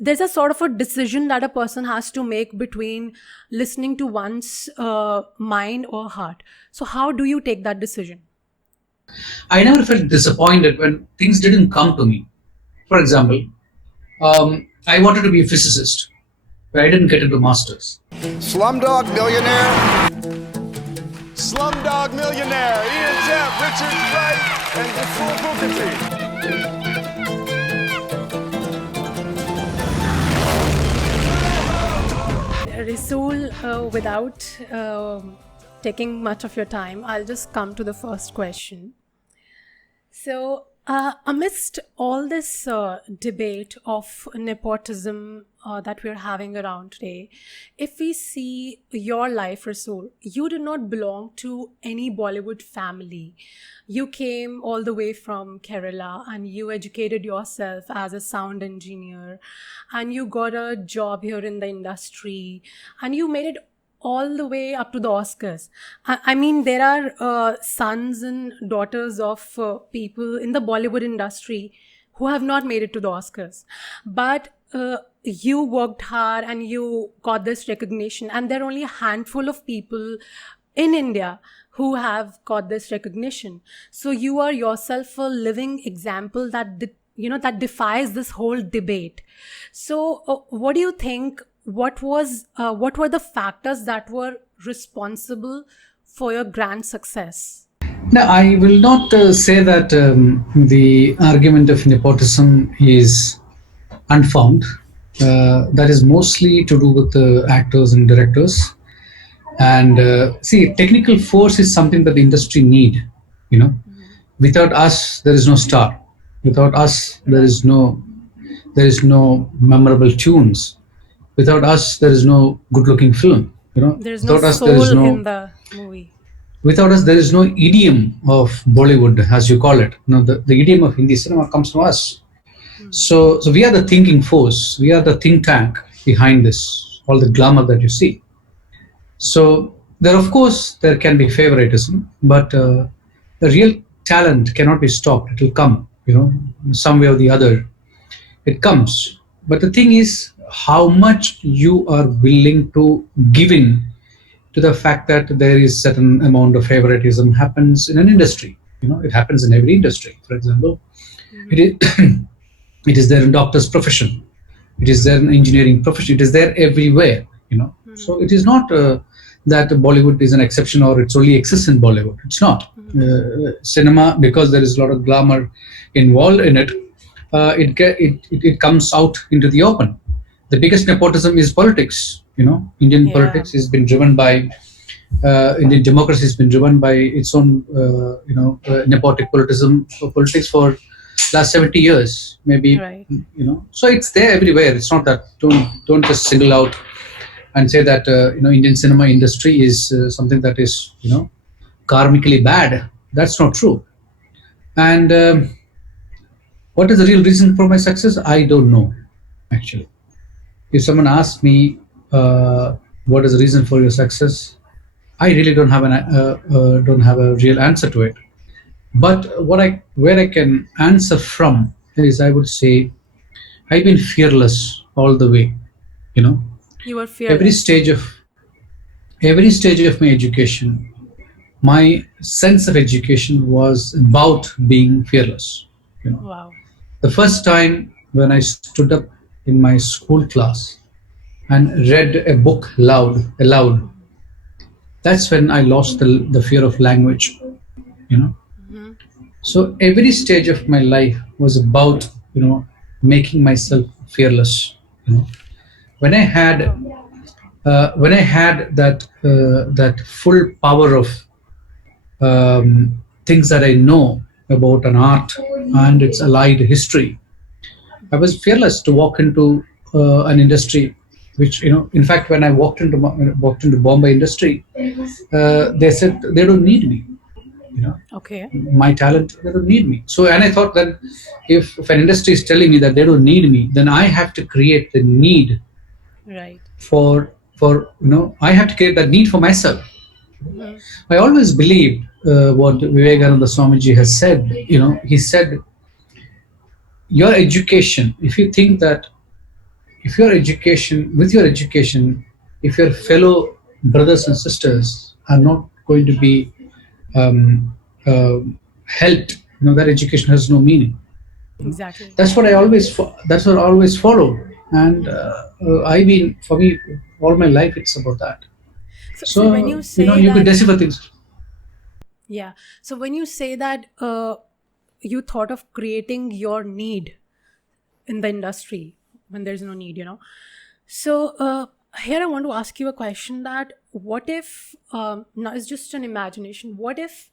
there's a sort of a decision that a person has to make between listening to one's mind or heart. So how do you take that decision? I never felt disappointed when things didn't come to me. For example, I wanted to be a physicist, but I didn't get into masters. Slumdog Millionaire. Slumdog Millionaire. Ian Jeff, Richard Wright, and Rasul Bukati. Rasul, without taking much of your time, I'll just come to the first question. So, amidst all this debate of nepotism that we're having around today, if we see your life, Rasul, you did not belong to any Bollywood family. You came all the way from Kerala and you educated yourself as a sound engineer and you got a job here in the industry and you made it all the way up to the Oscars. I mean, there are sons and daughters of people in the Bollywood industry who have not made it to the Oscars. But you worked hard and you got this recognition. And there are only a handful of people in India who have got this recognition. So you are yourself a living example that that defies this whole debate. So what do you think? What were the factors that were responsible for your grand success? No, I will not say that the argument of nepotism is unfound. That is mostly to do with the actors and directors. And see, technical force is something that the industry need. Without us, there is no star. Without us, there is no memorable tunes. Without us, there is no good-looking film. There's no Without us, soul there is no. in the movie. Without us, there is no idiom of Bollywood, as you call it. The idiom of Hindi cinema comes from us. So we are the thinking force. We are the think tank behind this, all the glamour that you see. So of course, there can be favoritism, but the real talent cannot be stopped. It will come, some way or the other. It comes. But the thing is, how much you are willing to give in to the fact that there is certain amount of favoritism happens in an industry. It happens in every industry. For example, it is there in doctor's profession. It is there in engineering profession. It is there everywhere. So it is not that Bollywood is an exception or it's only exists in Bollywood. It's not. Cinema, because there is a lot of glamour involved in it, it comes out into the open. The biggest nepotism is politics. Indian politics has been driven by Indian democracy has been driven by its own nepotic politics for last 70 years, maybe. Right. So it's there everywhere. It's not that don't just single out and say that Indian cinema industry is something that is karmically bad. That's not true. And what is the real reason for my success? I don't know, actually. If someone asks me what is the reason for your success, I really don't have a real answer to it. But where I can answer from is, I would say, I've been fearless all the way. You were fearless. Every stage of my education, my sense of education was about being fearless. Wow. The first time when I stood up in my school class and read a book aloud, that's when I lost the fear of language. So every stage of my life was about making myself fearless. When I had that full power of things that I know about an art and its allied history, I was fearless to walk into an industry which, in fact, when I walked into Bombay industry, they said they don't need me. Okay. My talent, they don't need me. So, and I thought that if an industry is telling me that they don't need me, then I have to create the need. Right. For I have to create that need for myself. I always believed what Vivekananda Swamiji has said. He said, your education, if you think that if your education, with your education, if your fellow brothers and sisters are not going to be um, uh, helped, that education has no meaning. Exactly. That's what I always that's what I always followed, and I've been, for me, all my life it's about that. So when So you say you could that, decipher things. yeah. So when you say that you thought of creating your need in the industry when there's no need, So here I want to ask you a question that what if, now it's just an imagination, what if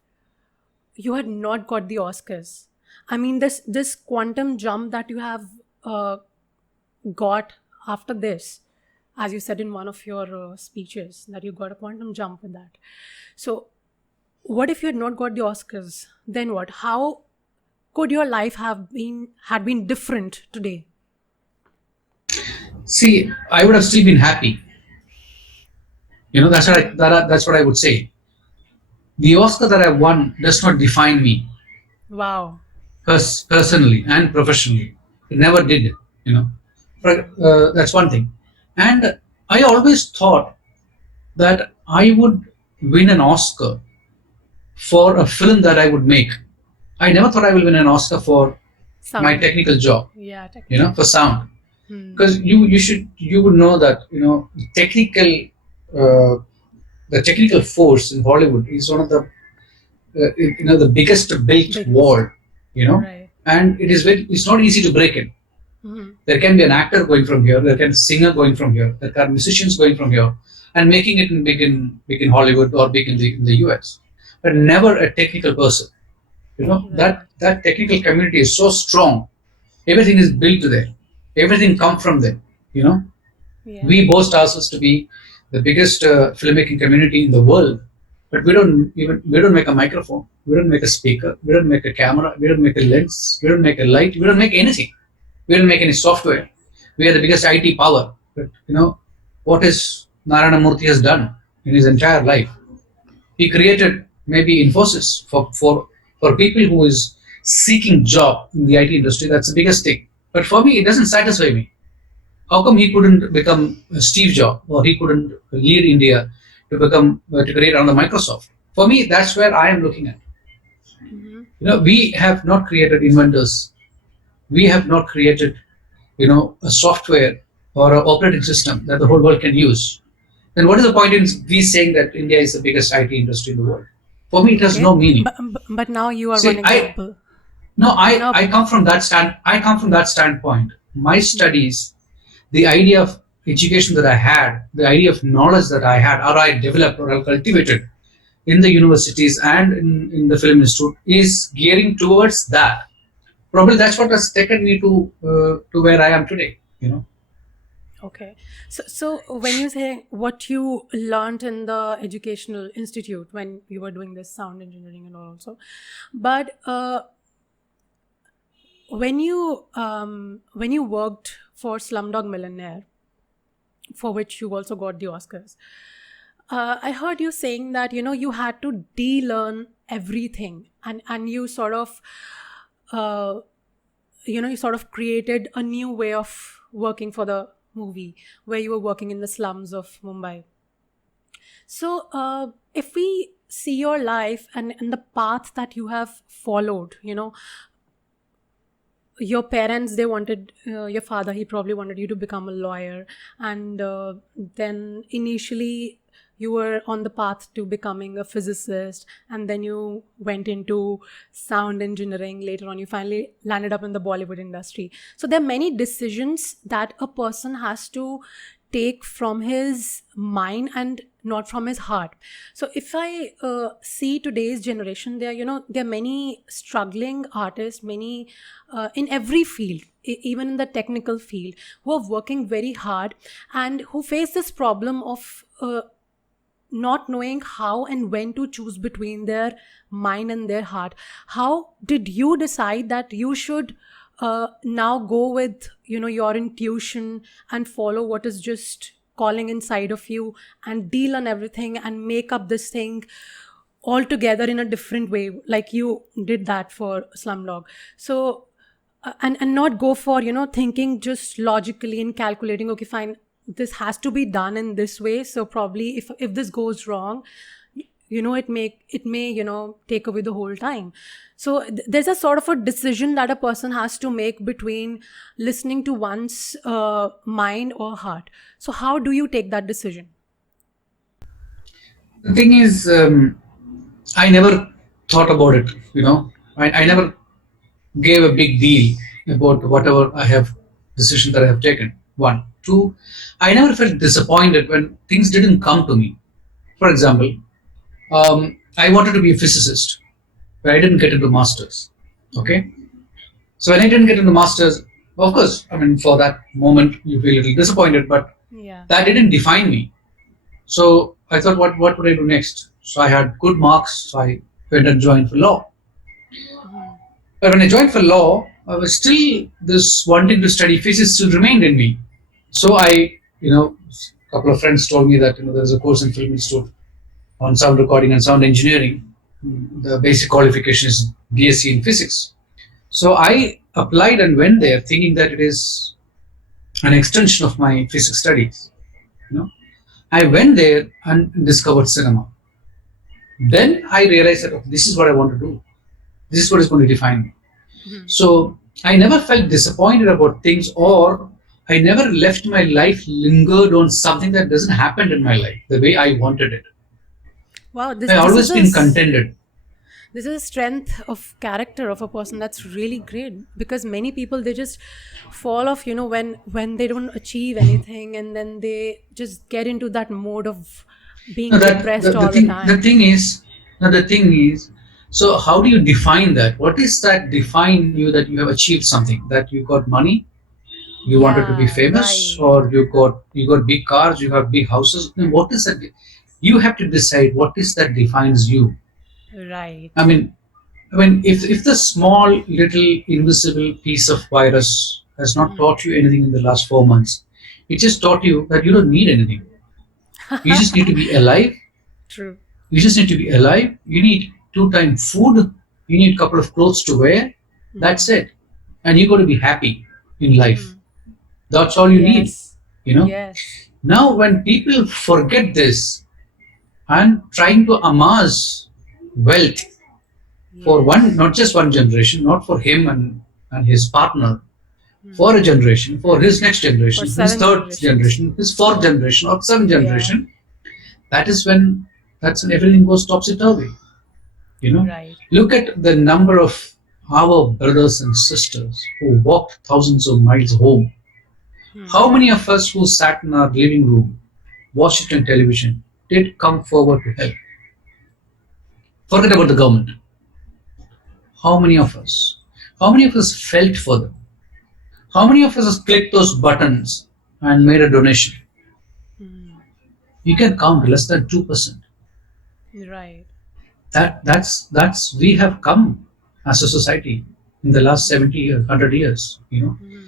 you had not got the Oscars? I mean, this quantum jump that you have uh, got after this, as you said in one of your speeches, that you got a quantum jump with that. So what if you had not got the Oscars? Then what? How could your life had been different today? See, I would have still been happy. That's what I would say. The Oscar that I won does not define me Wow. personally and professionally. It never did. You know, but that's one thing. And I always thought that I would win an Oscar for a film that I would make. I never thought I will win an Oscar for my Sound. technical job, Yeah, technical. for sound. Hmm. Because you would know that technical uh, the technical force in Hollywood is one of the the biggest built Biggest. wall, Right. and it's not easy to break it. Hmm. There can be an actor going from here, there can be a singer going from here, there can be musicians going from here, and making it big in Hollywood or big in the US, but never a technical person. Right. That technical community is so strong. Everything is built there. Everything come from there. You know, Yeah. we boast ourselves to be the biggest filmmaking community in the world, but we don't make a microphone, we don't make a speaker, we don't make a camera, we don't make a lens, we don't make a light, we don't make anything. We don't make any software. We are the biggest IT power. But what is Narayana Murthy has done in his entire life? He created maybe Infosys for people who is seeking job in the IT industry. That's the biggest thing. But for me, it doesn't satisfy me. How come he couldn't become Steve Jobs, or he couldn't lead India to create another Microsoft? For me, that's where I am looking at. Hmm. We have not created inventors. We have not created a software or an operating system that the whole world can use. Then what is the point in we saying that India is the biggest IT industry in the world? For me, it has Okay. no meaning. But now you are one See, example. Now. I come from that standpoint. My studies, the idea of education that I had, the idea of knowledge that I had, or I developed or I cultivated in the universities and in the film institute is gearing towards that. Probably that's what has taken me to where I am today. Okay. So when you say what you learned in the educational institute when you were doing this sound engineering and all also, but when you worked for Slumdog Millionaire, for which you also got the Oscars, I heard you saying that you had to de-learn everything, and you sort of uh, you sort of created a new way of working for the movie, where you were working in the slums of Mumbai. So if we see your life and the path that you have followed, your parents, they wanted, your father, he probably wanted you to become a lawyer, and then initially you were on the path to becoming a physicist, and then you went into sound engineering. Later on you finally landed up in the Bollywood industry. So there are many decisions that a person has to take from his mind and not from his heart. So if I see today's generation, there are many struggling artists, many in every field, even in the technical field, who are working very hard and who face this problem of not knowing how and when to choose between their mind and their heart. How did you decide that you should now go with your intuition and follow what is just calling inside of you, and deal on everything and make up this thing all together in a different way, like you did that for Slumdog? So and not go for, thinking just logically and calculating, okay, fine, this has to be done in this way, so probably if this goes wrong, it may take away the whole time. So there's a sort of a decision that a person has to make between listening to one's mind or heart. So how do you take that decision? The thing is, I never thought about it. I never gave a big deal about whatever decision that I have taken. One, two, I never felt disappointed when things didn't come to me. For example, I wanted to be a physicist, but I didn't get into masters. Okay, so when I didn't get into masters, of course, I mean, for that moment you feel a little disappointed, but Yeah. that didn't define me. So I thought, what would I do next? So I had good marks, so I went and joined for law. But when I joined for law, I was still this wanting to study physics still remained in me. So a couple of friends told me that there's a course in Film Institute on sound recording and sound engineering. The basic qualification is BSc in physics. So I applied and went there, thinking that it is an extension of my physics studies. I went there and discovered cinema. Then I realized that, okay, this is what I want to do. This is what is going to define me. So I never felt disappointed about things, or I never left my life lingered on something that doesn't happen in my life the way I wanted it. Wow, I always been contented. This is a strength of character of a person. That's really great, because many people, they just fall off, when they don't achieve anything, and then they just get into that mode of being No, depressed all the time. the thing is, so how do you define that? What is that define you that you have achieved something? That you got money, you wanted to be Yeah, famous, right. or you got big cars, you have big houses? Then what is that? You have to decide what is that defines you. Right. I mean, if the small little invisible piece of virus has not taught you anything in the last 4 months, it just taught you that you don't need anything. You just need to be alive. True. You just need to be alive. You need 2 time food. You need a couple of clothes to wear. That's it. And you got to be happy in life. That's all you need. Yes. Yes. Now, when people forget this and trying to amass wealth for one, not just one generation, not for him and his partner, for a generation, for his next generation, For his 7 third generations. generation, his fourth generation, or seventh generation, that's when everything goes topsy turvy. Right. Look at the number of our brothers and sisters who walked thousands of miles home. How many of us who sat in our living room, watched it on television, did come forward to help? Forget about the government. How many of us? How many of us felt for them? How many of us clicked those buttons and made a donation? You can count less than 2%. Right. That's we have come as a society in the last 70 years, 100 years,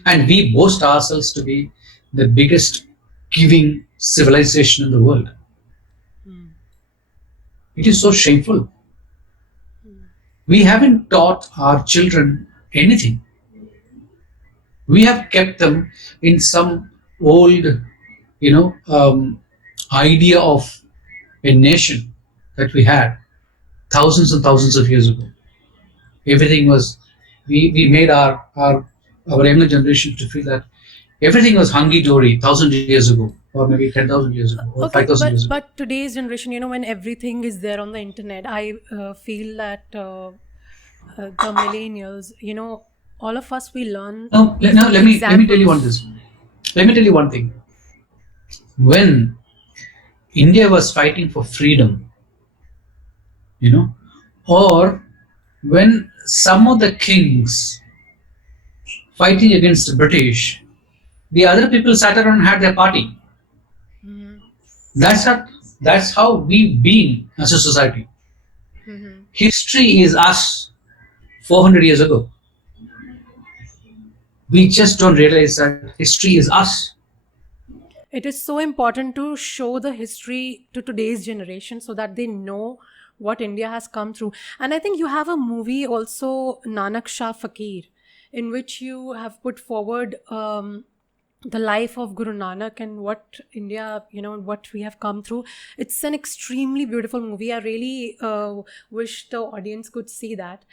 and we boast ourselves to be the biggest giving civilization in the world. It is so shameful. We haven't taught our children anything. We have kept them in some old, idea of a nation that we had thousands and thousands of years ago. Everything was, we made our younger generation to feel that everything was hunky-dory 1,000 years ago, or maybe 10,000 years ago, or Okay, 5,000 years ago. but today's generation, when everything is there on the internet, I feel that the millennials, all of us, we learn Now, let me tell you examples. Let me tell you one thing. When India was fighting for freedom, or when some of the kings fighting against the British, the other people sat around and had their party. That's how we've been as a society. History is us 400 years ago. We just don't realize that history is us. It is so important to show the history to today's generation so that they know what India has come through. And I think you have a movie also, Nanak Shah Fakir. in which you have put forward the life of Guru Nanak and what India, what we have come through. It's an extremely beautiful movie. I really wish the audience could see that.